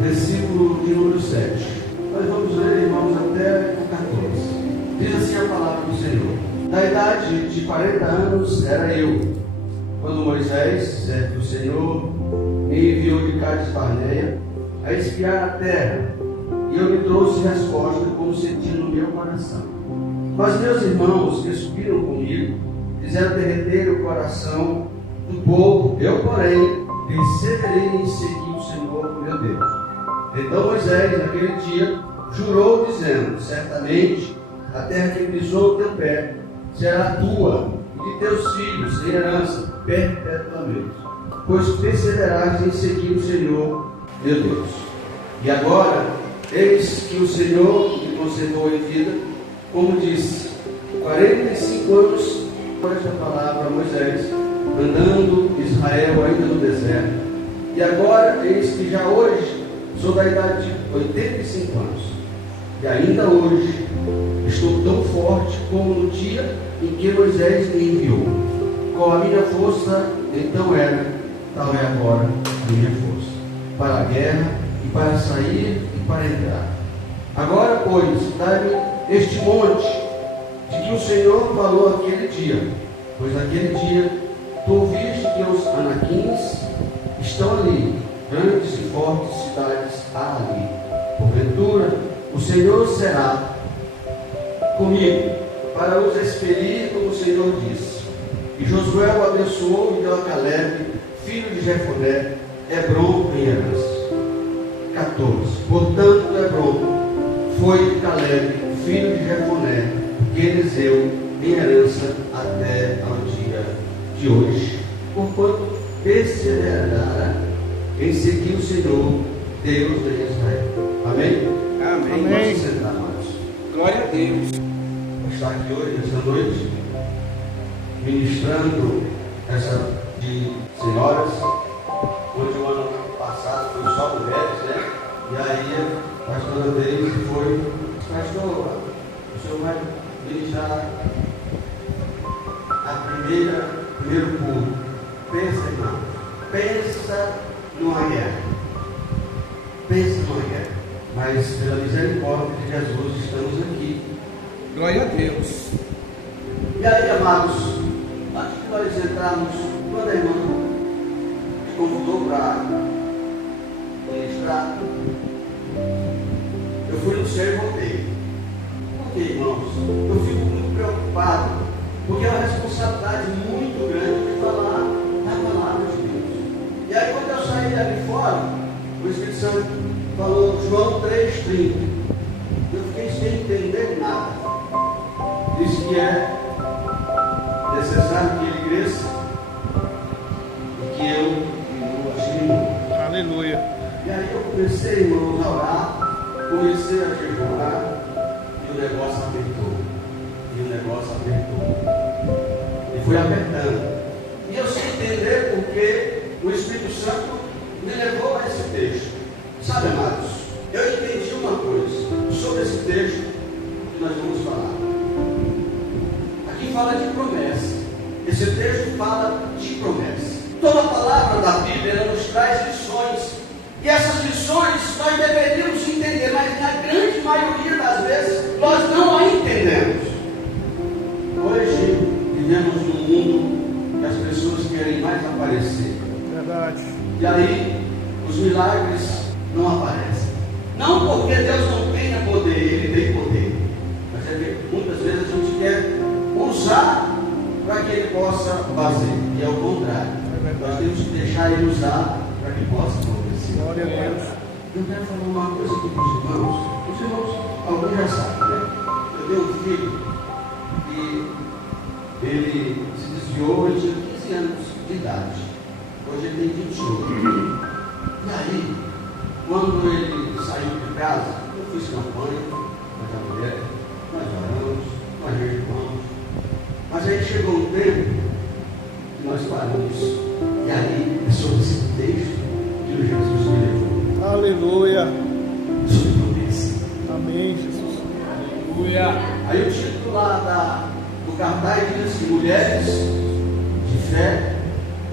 versículo de número 7. Nós vamos ler, irmãos, até o 14. Diz assim a palavra do Senhor: da idade de 40 anos era eu, quando Moisés, servo do Senhor, me enviou de Cádiz Barneia a espiar a terra, e eu me trouxe resposta como senti no meu coração. Mas meus irmãos que subiram comigo fizeram derreter o coração do povo. Eu, porém, perseverei em seguir o Senhor, meu Deus. Então Moisés, naquele dia, jurou, dizendo: certamente a terra que pisou o teu pé será tua e de teus filhos em herança perpetuamente, pois perseveraste em seguir o Senhor, meu Deus. E agora, eis que o Senhor me conservou em vida, como disse, 45 anos por esta palavra a Moisés, andando Israel ainda no deserto. E agora, eis que já hoje sou da idade de 85 anos, e ainda hoje estou tão forte como no dia em que Moisés me enviou. Com a minha força então era, tal é agora a minha força, para a guerra e para sair e para entrar. Agora, pois, dá-me este monte de que o Senhor falou aquele dia, pois naquele dia tu ouviste que os anaquins estão ali, grandes e fortes cidades há ali. Porventura, o Senhor será comigo para os expelir, como o Senhor disse. E Josué o abençoou e deu a Caleb, filho de Jefoné, Hebrom em herança. 14. Portanto, Hebrom foi de Caleb, filho de Jefoné, que Eliseu em herança até ao dia de hoje, porquanto perseverara em seguir o Senhor, Deus de Israel. Amém? Amém. Vamos sentar, amados. Glória a Deus. Vou estar aqui hoje, esta noite, ministrando essa de senhoras, onde o ano passado foi só mulheres, né? E aí a pastora deles foi: pastor, o senhor vai ministrar primeiro culto. Pensa, irmão, pensa numa guerra. Pensa numa guerra. Mas pela misericórdia de Jesus estamos aqui. Glória a Deus. E aí, amados, antes de nós entrarmos, quando a irmã nos convidou para ministrar, eu fui no céu e voltei. Por quê, irmãos? Eu fico muito preocupado, porque é uma responsabilidade muito grande de falar da palavra de Deus. E aí, quando eu saí ali fora, o Espírito Santo falou João 3,30. Eu fiquei sem entender nada. Diz que é necessário que ele cresça e que eu diminua. Aleluia. E aí eu comecei, irmãos, a orar, comecei a jejuar, e o negócio apertou. E foi apertando. E eu sem entender porque o Espírito Santo me levou a esse texto. Sabe, amados, eu entendi uma coisa sobre esse texto que nós vamos falar. Aqui fala de promessa. Esse texto fala de promessa. Toda a palavra da Bíblia, ela nos traz lições. E essas lições nós deveríamos entender, mas na grande maioria das vezes nós não a entendemos. Hoje vivemos num mundo que as pessoas querem mais aparecer. Verdade. E aí os milagres não aparecem. Não porque Deus não tenha poder, Ele tem poder. Mas é que muitas vezes a gente quer usar para que Ele possa fazer. E é o contrário. Nós temos que deixar Ele usar para que possa acontecer. Glória a Deus. Eu quero falar uma coisa aqui para os irmãos. Os irmãos, alguns já sabem, né? Eu tenho um filho e ele se desviou, ele tinha 15 anos de idade. Hoje ele tem 28. E aí, quando ele saiu de casa, eu fiz campanha com a mulher, nós oramos, nós jejuamos. Mas aí chegou um tempo que nós paramos. E aí é sobre esse texto que o Jesus me levou. Aleluia. Sobre promessa. Amém, Jesus. Aleluia. Aí o título lá do cartaz diz assim: mulheres de fé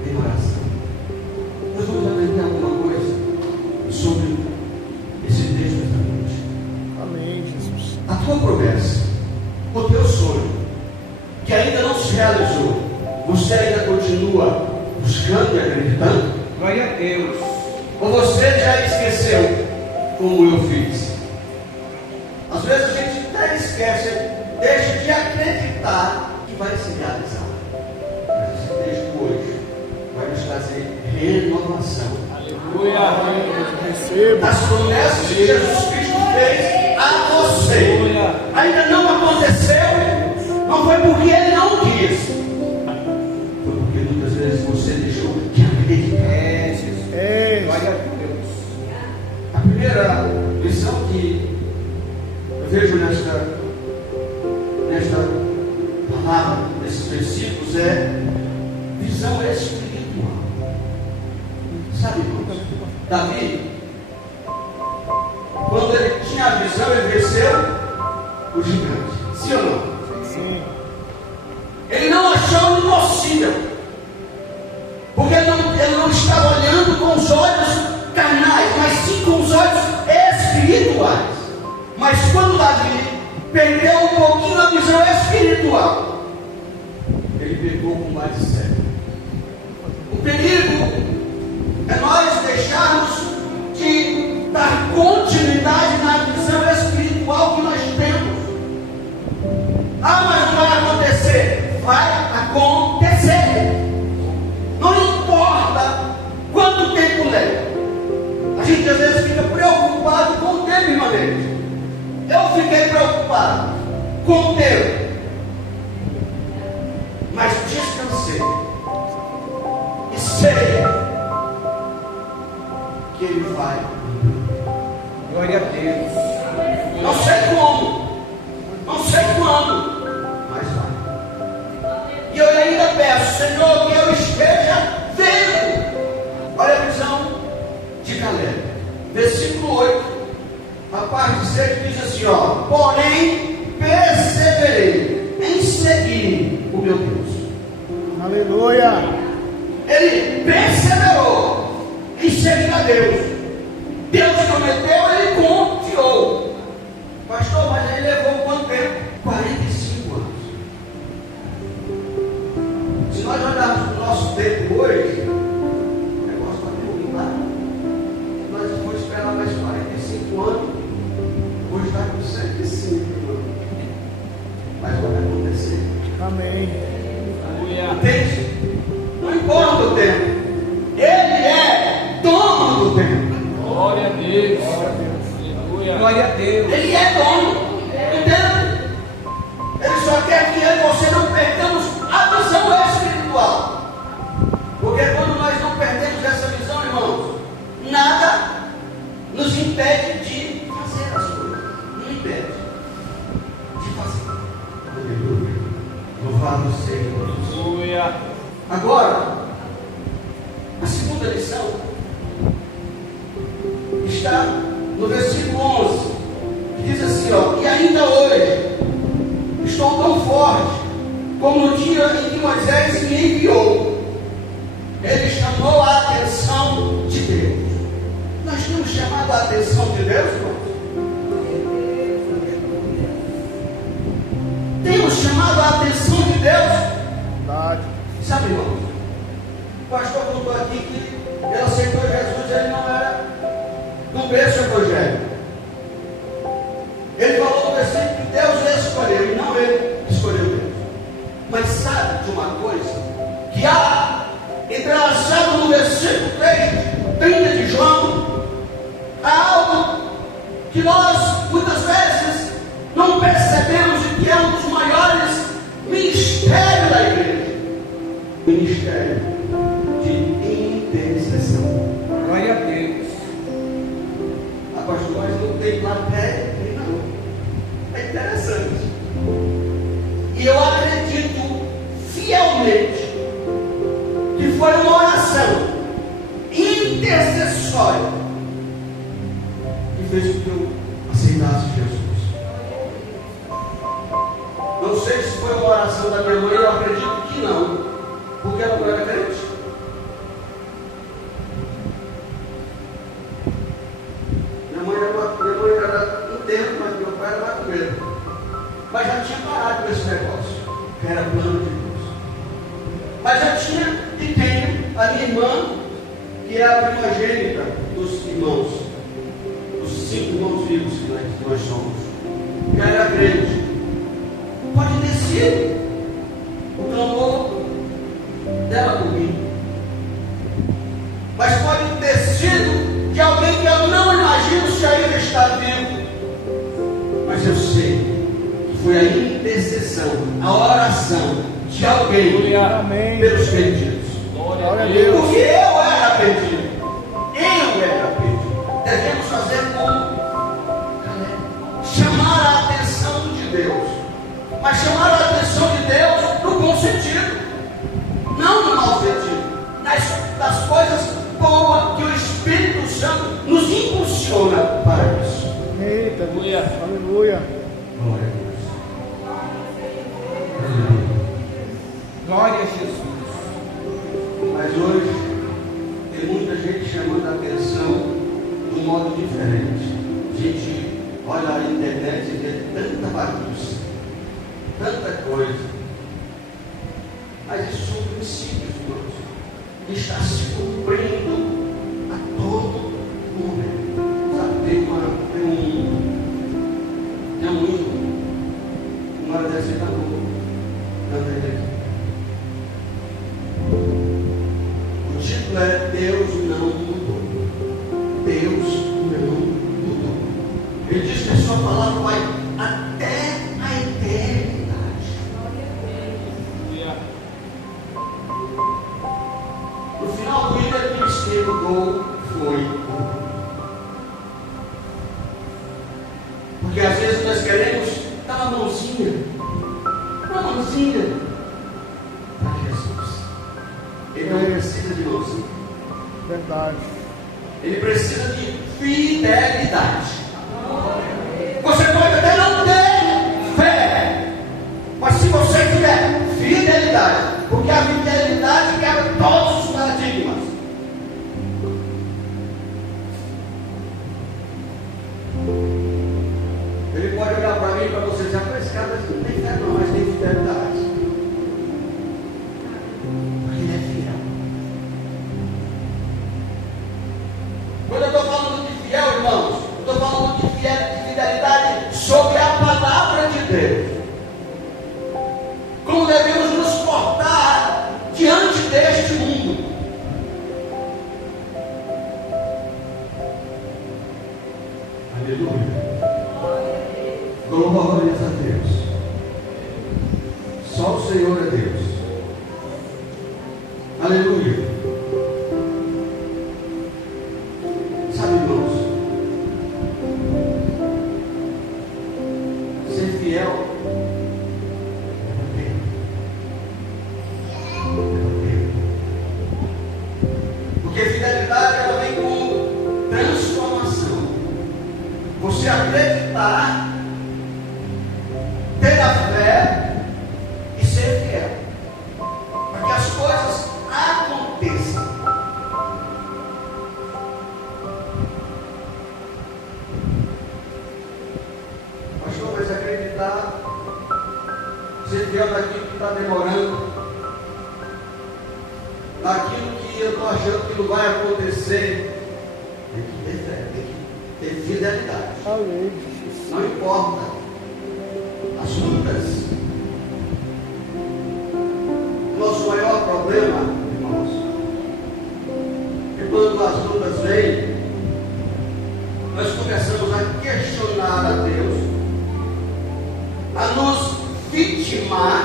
em oração. Nós vamos aprender alguma coisa sobre tua promessa, o teu sonho, que ainda não se realizou, você ainda continua buscando e acreditando? Glória a Deus. Ou você já esqueceu como eu fiz? Às vezes a gente até esquece, deixa de acreditar que vai se realizar. Mas esse texto hoje vai nos trazer renovação. Receba. As promessas que Jesus Cristo fez a você ainda não aconteceu, não foi porque Ele não quis, foi porque muitas vezes você deixou de acreditar. Jesus. Glória a Deus. A primeira lição que eu vejo nesta palavra, nesses versículos, é visão espiritual. Sabe, irmãos, Davi, quando ele tinha a visão, ele venceu o gigante. Sim ou não? Sim. Ele não achou impossível, porque ele não estava olhando com os olhos carnais, mas sim com os olhos espirituais. Mas quando Davi perdeu um pouquinho a visão espiritual, ele pegou com mais de sério. O perigo é nós deixarmos de dar continuidade na visão espiritual que nós temos. Ah, mas não vai acontecer. Vai acontecer. Não importa quanto tempo leva. A gente às vezes fica preocupado com o tempo, irmãos. Eu fiquei preocupado com o tempo, mas descansei e sei que Ele vai. Glória a Deus. Não sei como, não sei quando, mas vai. E eu ainda peço, Senhor, que eu esteja vendo. Olha a visão de Caleb, versículo 8. A parte 6 diz assim, ó: porém perseverei em seguir o meu Deus. Aleluia. Ele perseverou em seguir a Deus. Deus prometeu, ele confiou. Pastor, mas ele levou quanto tempo? 45 anos. Se nós olharmos o nosso tempo hoje, o negócio vai terminar. Nós vamos esperar mais 45 anos. Hoje está com 105 anos. Mas vai acontecer. Amém. Entende? Não importa o tempo. Ele é dono do tempo. Glória a Deus. Glória a Deus. Ele é dono. Entende? Ele só quer que eu e você não percamos a visão espiritual. Porque quando nós não perdemos essa visão, irmãos, nada nos impede de fazer as coisas. Não impede de fazer. Aleluia. Louvado seja Deus. Aleluia. Agora, a segunda lição está no versículo 11, que diz assim, ó: e ainda hoje estou tão forte como no dia em que Moisés me enviou. Ele chamou a atenção de Deus. Nós temos chamado a atenção de Deus, irmãos? Temos chamado a atenção de Deus? Verdade. Sabe, irmãos, o pastor contou aqui que ele aceitou Jesus, ele não era do berço evangélico. Ele falou no versículo que Deus escolheu, e não ele escolheu Deus. Mas sabe de uma coisa? Que há entrelaçado no versículo 30 de João, há algo que nós muitas vezes não percebemos e que é um dos maiores ministérios da igreja. Ministério de intercessão. Glória a Deus. A pastor, mas não tem plateia? Não. É interessante. E eu acredito fielmente que foi uma oração intercessória que fez com que eu aceitasse Jesus. Não sei se foi uma oração da minha mãe, eu acredito que não, porque ela não era crente. Minha mãe era inteiro, mas meu pai era macumbeiro. mas já tinha parado com esse negócio, que era plano de Deus. Mas já tinha e tenho a minha irmã, que é a primogênita dos irmãos, os 5 irmãos vivos que nós somos, que era crente. Pode ter sido o clamor dela por mim, mas pode ter sido de alguém que eu não imagino se ainda está vivo. Mas eu sei que foi a intercessão, a oração de alguém. Amém. Pelos perdidos. Glória a Deus. Porque eu era perdido. Eu era perdido. Devemos fazer como Caleb. Chamar a atenção de Deus. Mas chamar a atenção de Deus no bom sentido. Não no mau sentido. Das coisas boas que o Espírito Santo nos impulsiona para isso. Eita, aleluia. Glória a Deus. Glória a Jesus. Mas hoje tem muita gente chamando a atenção de um modo diferente. A gente olha a internet e vê tanta bagunça, tanta coisa. Mas isso são princípios, irmãos, que está se cumprindo a todo momento. Sabe, tem um hino, uma hora dessa está boa, canta ele aqui. O título é Deus não mudou. Deus não mudou. Ele diz que a sua palavra vai até a eternidade. No final do hino ele diz que mudou foi. Porque às vezes nós queremos dar uma mãozinha para Jesus. Ele não precisa de mãozinha. Verdade. Ele precisa de fidelidade. Você pode até não ter fé, mas se você tiver fidelidade, porque a fidelidade quebra todos os paradigmas. Ele pode olhar para mim e para você e dizer: esse cara não tem fé não, mas tem fidelidade. Porque ele é fiel. Quando eu estou falando de fiel, irmãos, eu estou falando de fidelidade sobre a palavra de Deus. Como devemos nos portar diante deste mundo. Aleluia. Glórias a Deus. Só o Senhor é Deus. Aleluia. Sabe, irmãos, ser fiel porque fidelidade ela vem com transformação. Você acreditar, ter a fé e ser fiel, para que as coisas aconteçam. Pastor, mas acreditar, ser fiel naquilo que está demorando, naquilo que eu estou achando que não vai acontecer, tem que ter fé, tem que ter fidelidade. Amém. Não importa as lutas. Nosso maior problema, irmãos, é quando as lutas vêm, nós começamos a questionar a Deus, a nos vitimar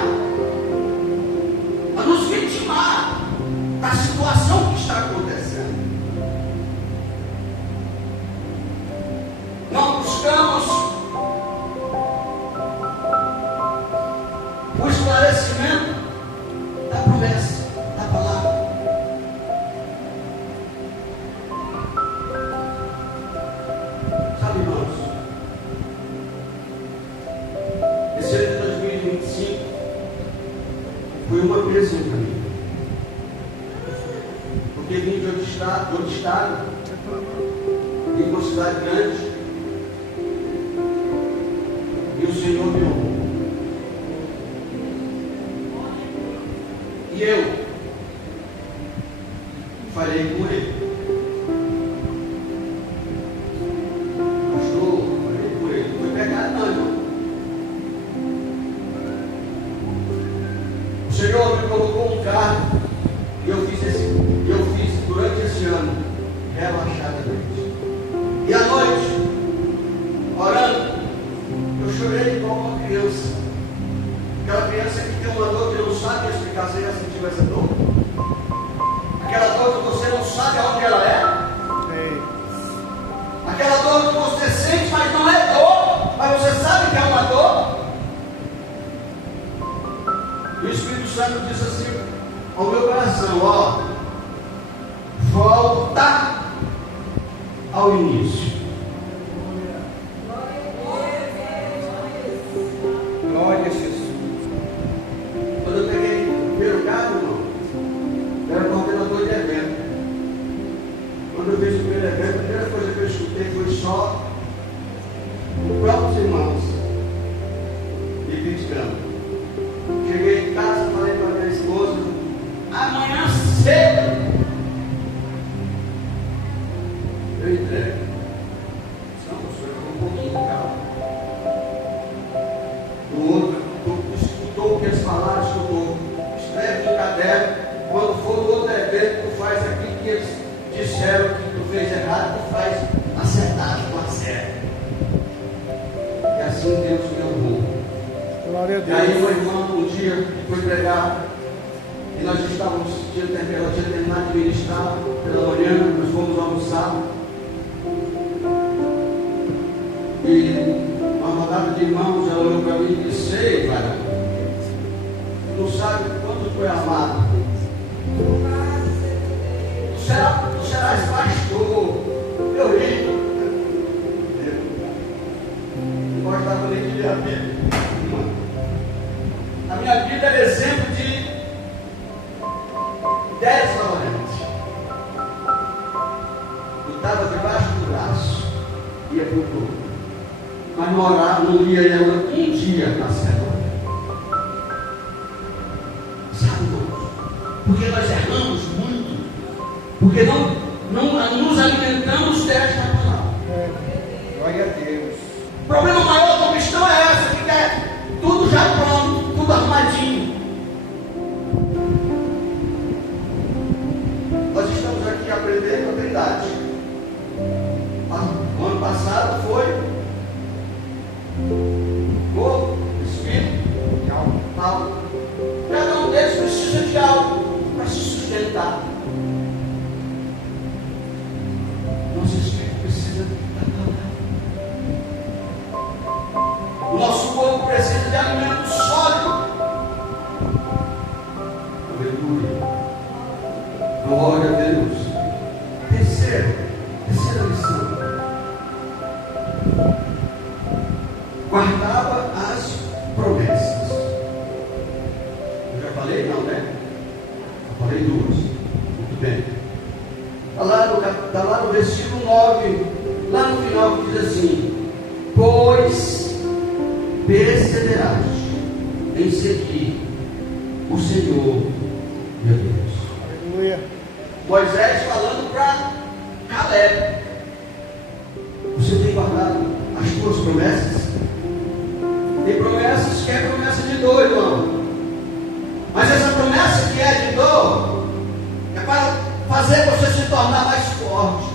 da situação que está acontecendo. Não buscamos o esclarecimento da promessa, da palavra. Sabe, irmãos, esse ano de 2025 foi uma bênção para mim. Porque vim de outro estado, vim de uma cidade grande, e o Senhor me honrou. E eu falei com ele. Pastor, falei com ele. Não foi pecado não, irmão. O Senhor me colocou um carro e eu fiz durante esse ano, relaxadamente. E à noite, orando, eu chorei igual uma criança. Aquela criança que tem uma dor que não sabe explicar se ela sentiu essa dor. Aquela dor que você não sabe onde ela é. Aquela dor que você sente, mas não é dor, mas você sabe que é uma dor. E o Espírito Santo diz assim ao meu coração: ó, volta ao início. Glória a Jesus. Quando eu peguei o primeiro carro, irmão, eu era coordenador de evento. Quando eu fiz o primeiro evento, a primeira coisa que eu escutei foi só os próprios irmãos me criticando. Cheguei em casa, falei para minha esposa: amanhã cedo eu entrego. Não, o senhor ficou um pouquinho calmo. O outro escutou o que eles falaram, escutou. Escreve no caderno. Quando for no outro evento, tu faz aquilo que eles disseram que tu fez errado, tu faz acertado, tu acerta. E assim Deus me honrou. Glória a E Deus. aí uma irmã um dia foi pregar, e nós estávamos, ela tinha terminado de ministrar pela manhã, nós fomos almoçar, e uma rodada de irmãos, ela olhou para mim e disse: ei, cara, tu não sabe quanto tu é amado, tu serás pastor. Eu ri, não gostava nem de ler a Bíblia. A minha vida é exemplo de 10 valores. Eu estava debaixo do braço, ia para o corpo, mas não orava, não lia ela um dia na semana. Sabe, irmãos? Porque nós erramos muito, porque não nos alimentamos desta palavra. Glória a Deus. O problema maior do cristão é essa, que quer tudo já pronto, tudo armadinho. Nós estamos aqui aprendendo a Trindade. O ano passado foi Corpo, Espírito e alma. Cada um deles precisa de algo para se sustentar. Nosso espírito precisa da palavra. O nosso corpo precisa de alimento sólido. Aleluia. Glória a Deus. Terceira lição. Guardava as promessas. Eu já falei? Não, né? Eu falei duas. Muito bem. Está lá no versículo 9, lá no final, que diz assim: pois perseveraste em seguir o Senhor meu Deus. Aleluia. Moisés falando para Caleb: você tem guardado as tuas promessas? Tem promessas que é promessa de dor, irmão. Mas essa promessa que é de dor é para fazer você se tornar mais forte.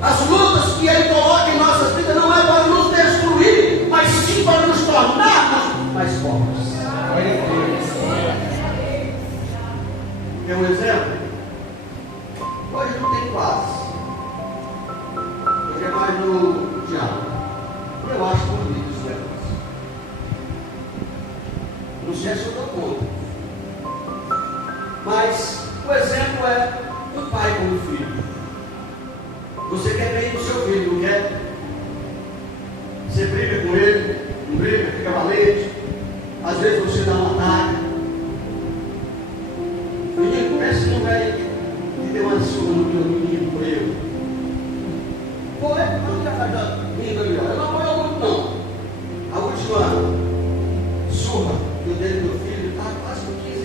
As lutas que Ele coloca em nossas vidas não é para nos destruir, mas sim para nos tornarmos mais fortes. Quer um exemplo? Hoje não tem quase. Hoje é mais no diálogo. Eu acho bonito esse negócio. Não sei se eu dou conta. Mas o exemplo é um pai com um filho. Você quer bem do seu filho, não quer? Você briga com ele, não briga, fica valente. Às vezes você dá uma ataque. Menino, pensa no velho que deu uma surra no meu menino, foi eu. Pô, não já menino ali, eu não apoio muito não. A última surra que eu dei do meu filho estava quase com 15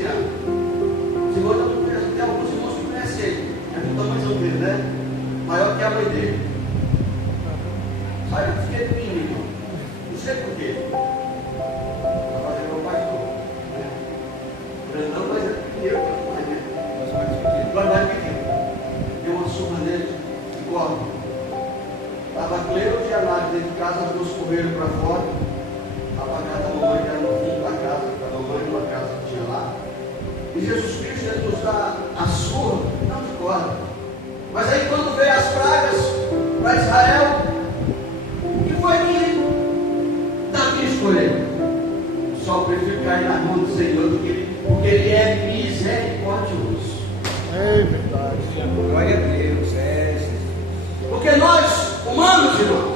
o tamanho dele, né? Maior que a mãe dele. Aí eu fiquei pequenininho. Não sei por quê. Rapaz, é meu pastor. Né? Não, mas é pequeno, mas mais pequeno. Deu uma surra nele e corre. Estava Cleusa e a Nádia dentro de casa, as duas correram para fora. Estava a casa da mamãe, que era no fundo da casa, da mamãe, numa casa que tinha lá. E Jesus Cristo ele nos dá a surra, não de corda. Mas aí quando veio as pragas para Israel, o que foi que Davi escolheu? Só prefiro cair na mão do Senhor porque Ele é misericordioso. É verdade. Glória a Deus. Porque nós, humanos, irmãos,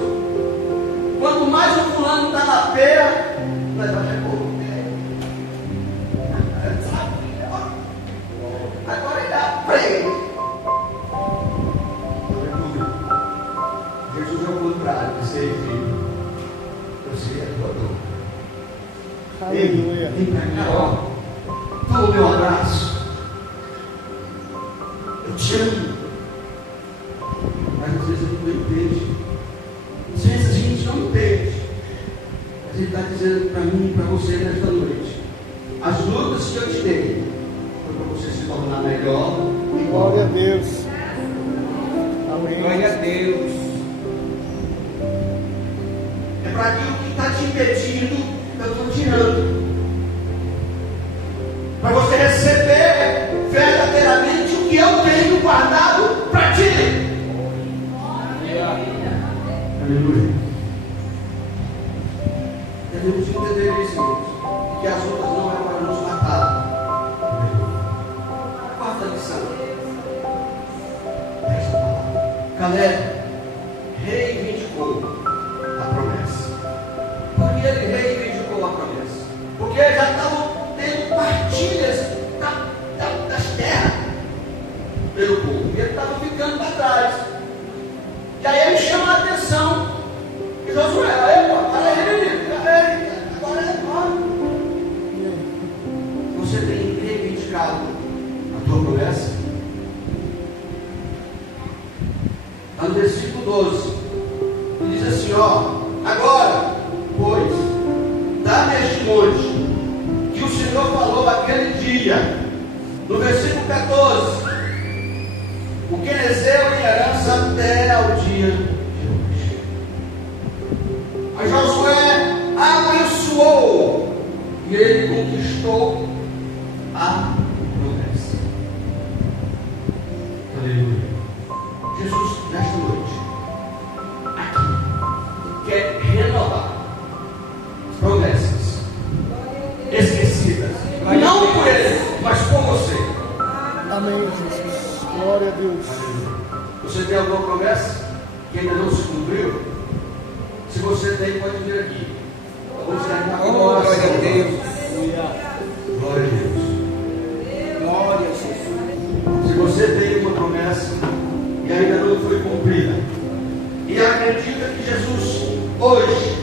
quanto mais o fulano está na pé, nós vamos recorrer. Agora ele aprende. Jesus é o contrário de ser filho. Você é doador. Aleluia. Vem pra cá, ó. Toma o meu abraço. Eu te amo. Mas às vezes a gente não entende. Às vezes a gente não entende. Mas Ele está dizendo para mim e para você nesta noite: as lutas que eu te dei foi para você se tornar melhor e Glória a Deus. Amém. Glória a Deus. É para aquilo que está te impedindo, eu estou tirando. Para você receber verdadeiramente o que eu tenho guardado para ti. Aleluia. Devemos entender isso, irmãos. Que as lutas não é para nos matar. Quarta lição. Esta palavra. Caleb reivindicou a promessa. Por que ele reivindicou a promessa? Porque já estavam tendo partilhas das terras pelo povo. E ele estava ficando para trás. E aí ele chama a atenção. E Josué, para ele, agora é nós. Você tem reivindicado a tua promessa? Está no versículo 12. Ele diz assim, ó: agora, pois, dá-me este monte que o Senhor falou aquele dia. No versículo 14: o que desceu em herança até ao dia de hoje. Mas Josué abençoou e ele conquistou a promessa. Aleluia. Jesus, nesta noite, aqui, quer renovar as promessas esquecidas. Não por ele, mas por você. Amém, Jesus. Glória a Deus. Você tem alguma promessa que ainda não se cumpriu? Se você tem, pode vir aqui. Vamos terminar com uma oração. Glória a Deus. Glória a Deus. Glória a Jesus. Se você tem uma promessa e ainda não foi cumprida, e acredita que Jesus hoje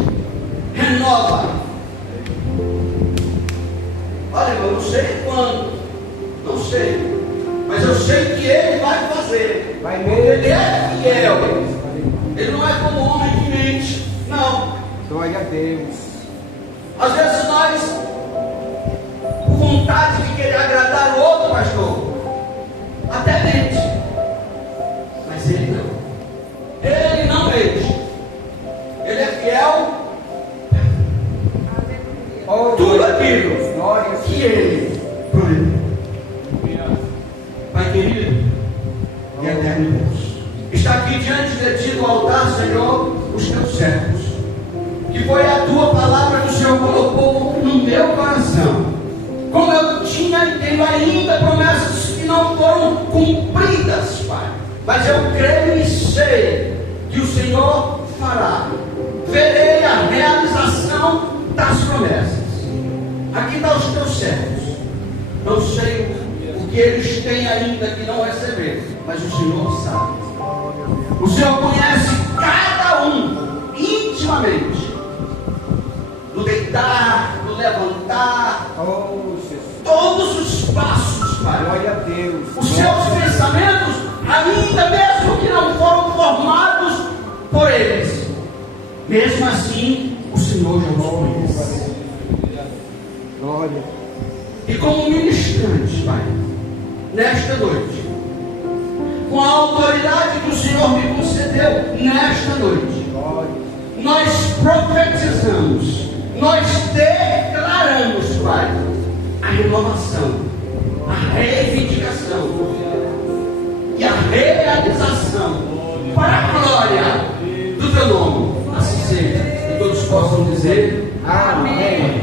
renova. Olha, eu não sei quando, não sei. Mas eu sei que Ele vai fazer. Vai porque mesmo. Ele é fiel. Ele não é como um homem que mente. Não. Glória a Deus. Às vezes nós, com vontade de querer agradar o outro, pastor, até mente. Mas Ele não. Ele não mente. Ele é fiel. Tudo aquilo Glória que Ele prometeu. Pai querido e eterno Deus, está aqui diante de ti no altar, Senhor, os teus servos, que foi a tua palavra que o Senhor colocou no meu coração. Como eu tinha e tenho ainda promessas que não foram cumpridas, Pai, mas eu creio e sei que o Senhor fará. Verei a realização das promessas. Aqui estão os teus servos. Não sei o que eles têm ainda que não receberam, mas o Senhor sabe. O Senhor conhece cada um intimamente, no deitar, no levantar, Oh, Jesus. todos os passos, Pai. Glória a Deus. Os seus pensamentos ainda Mesmo assim, o Senhor já nos conhece. Glória. E como ministrante, Pai, nesta noite, com a autoridade que o Senhor me concedeu nesta noite, nós profetizamos, nós declaramos, Pai, a renovação, a reivindicação e a realização para a glória do Teu nome. Assim seja. E todos possam dizer amém.